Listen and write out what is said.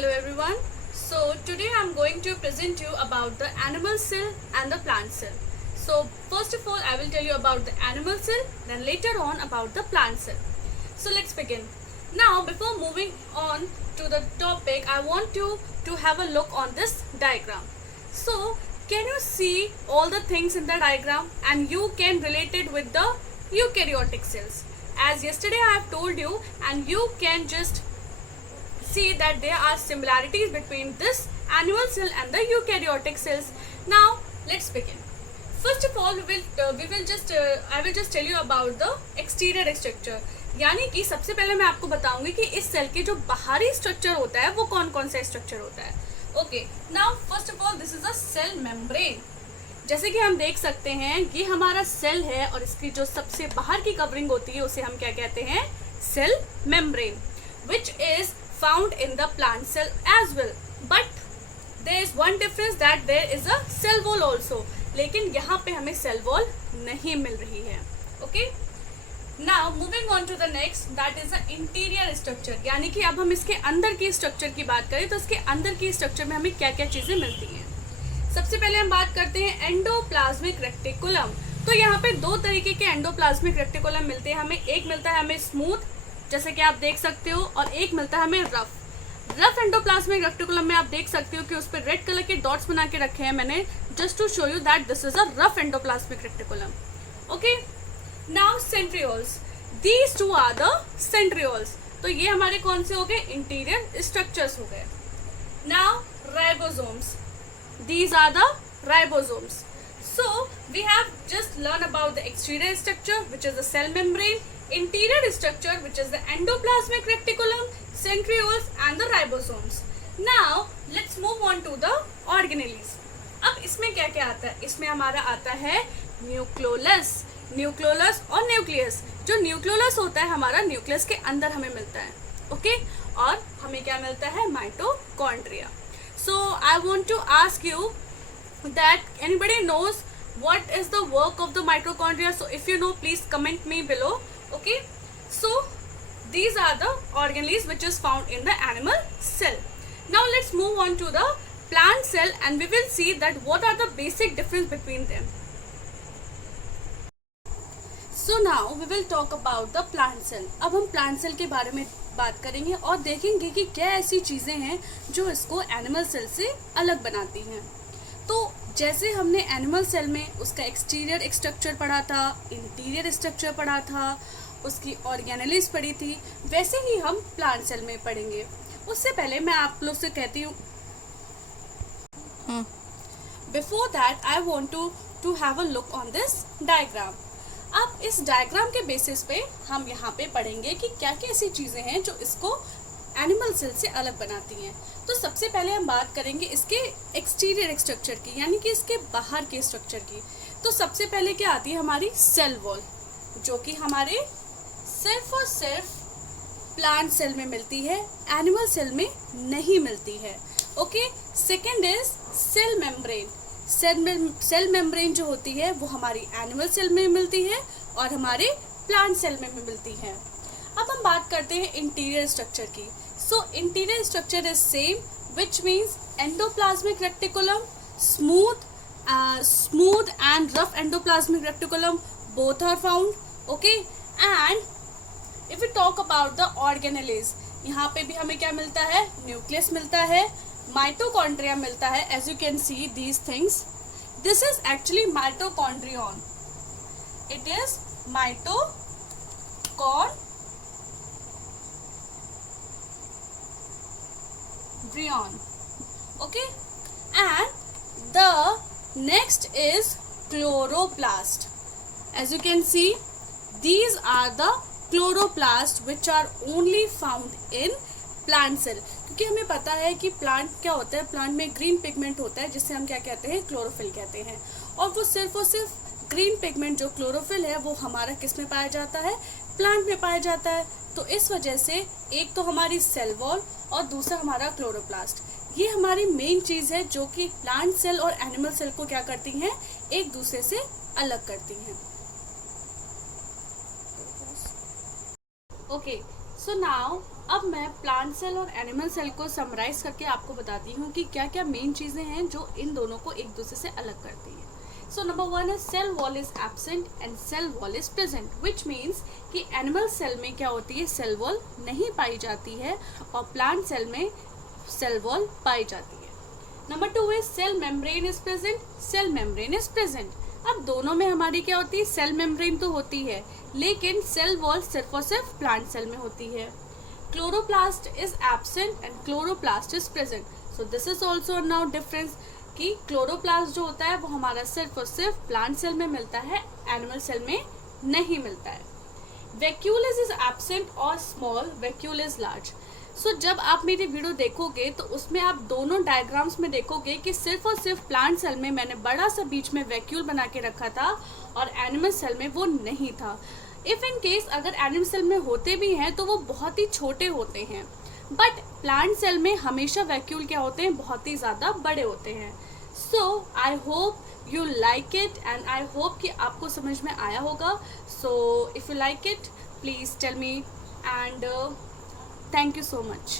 Hello everyone. So today I'm going to present you about the animal cell and the plant cell. So first of all I will tell you about the animal cell, then later on about the plant cell. So let's begin. Now before moving on to the topic, I want you to have a look on this diagram. So can you see all the things in the diagram and you can relate it with the eukaryotic cells? As yesterday I have told you, and you can just see that there are similarities between this animal cell and the eukaryotic cells. Now let's begin. First of all I will just tell you about the exterior structure. यानी कि सबसे पहले मैं आपको बताऊंगी कि इस cell के जो बाहरी स्ट्रक्चर होता है वो कौन कौन सा स्ट्रक्चर होता है. Okay, now first of all this is a cell membrane. जैसे कि हम देख सकते हैं ये हमारा सेल है और इसकी जो सबसे बाहर की कवरिंग होती है उसे हम क्या कहते हैं? Cell membrane, which is found in the plant cell as well, but there is one difference that there is a cell wall also. लेकिन यहाँ पे हमें cell wall नहीं मिल रही है. Okay, now moving on to the next, that is the interior structure. यानी कि अब हम इसके अंदर की स्ट्रक्चर की बात करें तो इसके अंदर की स्ट्रक्चर में हमें क्या क्या चीजें मिलती हैं. सबसे पहले हम बात करते हैं एंडोप्लाज्मिक रेक्टिकुलम. तो यहाँ पे दो तरीके के एंडोप्लाज्मिक रेक्टिकुलम मिलते हैं हमें. एक मिलता है हमें स्मूथ, जैसे कि आप देख सकते हो, और एक मिलता है हमें रफ एंडोप्लाज्मिक रेक्टिकुलम में आप देख सकते हो कि उस पर रेड कलर के डॉट्स बना के रखे हैं मैंने, just to show you that this is a rough endoplasmic reticulum. Okay, now centrioles, these two are the centrioles. तो ये हमारे कौन से हो गए? इंटीरियर स्ट्रक्चर्स हो गए. Now ribosomes, these are the ribosomes. So we have just learned about the exterior structure, which is the cell membrane, interior structure, which is the endoplasmic reticulum, centrioles and the ribosomes. Now let's move on to the organelles. अब इसमें क्या क्या आता है? इसमें हमारा आता है न्यूक्लियोलस और न्यूक्लियस. जो न्यूक्लियोलस होता है हमारा न्यूक्लियस के अंदर हमें मिलता है. ओके, और हमें क्या मिलता है? Mitochondria. So I want to ask you that anybody knows what is the work of the mitochondria? So if you know, please comment me below. Okay, so these are the organelles which is found in the animal cell. Now let's move on to the plant cell and we will see that what are the basic difference between them. So now we will talk about the plant cell. अब हम plant cell के बारे में बात करेंगे और देखेंगे कि क्या ऐसी चीज़ें हैं जो इसको एनिमल सेल से अलग बनाती हैं. तो जैसे हमने एनिमल सेल में उसका एक्सटीरियर स्ट्रक्चर पढ़ा था, इंटीरियर स्ट्रक्चर पढ़ा था, उसकी ऑर्गेनेलिस पढ़ी थी, वैसे ही हम प्लांट सेल में पढ़ेंगे. उससे पहले मैं आप लोग से कहती हूँ, before that I want to have a look on this diagram. अब इस डायग्राम के बेसिस पे हम यहाँ पे पढ़ेंगे कि क्या क्या ऐसी चीज़ें हैं जो इसको एनिमल सेल से अलग बनाती हैं. तो सबसे पहले हम बात करेंगे इसके एक्सटीरियर स्ट्रक्चर की, यानी कि इसके बाहर के स्ट्रक्चर की. तो सबसे पहले क्या आती है? हमारी सेल वॉल, जो कि हमारे सिर्फ और सिर्फ प्लांट सेल में मिलती है, एनिमल सेल में नहीं मिलती है. Okay, second is cell membrane. Cell membrane जो होती है वो हमारी एनिमल सेल में मिलती है और हमारे प्लांट सेल में भी मिलती है. अब हम बात करते हैं इंटीरियर स्ट्रक्चर की. So interior structure is same, which means endoplasmic reticulum, smooth and rough endoplasmic reticulum, both are found. Okay, and if you talk about the organelles, यहाँ पे भी हमें क्या मिलता है? न्यूक्लियस मिलता है, माइटोकॉन्ड्रिया मिलता है. As you can see these things, this is actually mitochondrion. It is mitochondrion. Okay, and the next is chloroplast. As you can see these are the chloroplast which are only found in plant cell. क्योंकि हमें पता है कि plant क्या होता है, plant में green pigment होता है जिससे हम क्या कहते हैं? क्लोरोफिल कहते हैं. और वो सिर्फ ग्रीन पिगमेंट जो क्लोरोफिल है वो हमारा किस में पाया जाता है? प्लांट में पाया जाता है. तो इस वजह से एक तो हमारी सेल वॉल और दूसरा हमारा क्लोरोप्लास्ट, ये हमारी मेन चीज़ है जो कि प्लांट सेल और एनिमल सेल को क्या करती हैं? एक दूसरे से अलग करती हैं. ओके, सो नाउ अब मैं प्लांट सेल और एनिमल सेल को समराइज करके आपको बताती हूँ कि क्या क्या मेन चीज़ें हैं जो इन दोनों को एक दूसरे से अलग करती है। So number 1 is cell wall is absent and cell wall is present, which means कि एनिमल सेल में क्या होती है, सेल वॉल नहीं पाई जाती है और प्लांट सेल में सेल वॉल पाई जाती है। Number 2 is cell membrane is present, cell membrane is present। अब दोनों में हमारी क्या होती है, सेल मेम्ब्रेन तो होती है लेकिन सेल वॉल सिर्फ और सिर्फ प्लांट सेल में होती है। Chloroplast is absent and chloroplast is present. So this is also now difference कि क्लोरोप्लास्ट जो होता है वो हमारा सिर्फ और सिर्फ प्लांट सेल में मिलता है, एनिमल सेल में नहीं मिलता है। वैक्यूल इज एब्सेंट और स्मॉल वैक्यूल इज लार्ज। सो जब आप मेरी वीडियो देखोगे तो उसमें आप दोनों डायग्राम्स में देखोगे कि सिर्फ और सिर्फ प्लांट सेल में मैंने बड़ा सा बीच में वैक्यूल बना के रखा था और एनिमल सेल में वो नहीं था। इफ़ इन केस अगर एनिमल सेल में होते भी हैं तो वो बहुत ही छोटे होते हैं, बट प्लांट सेल में हमेशा वैक्यूल क्या होते हैं, बहुत ही ज़्यादा बड़े होते हैं। So I hope you like it and I hope कि आपको समझ में आया होगा। So if you like it please tell me and thank you so much.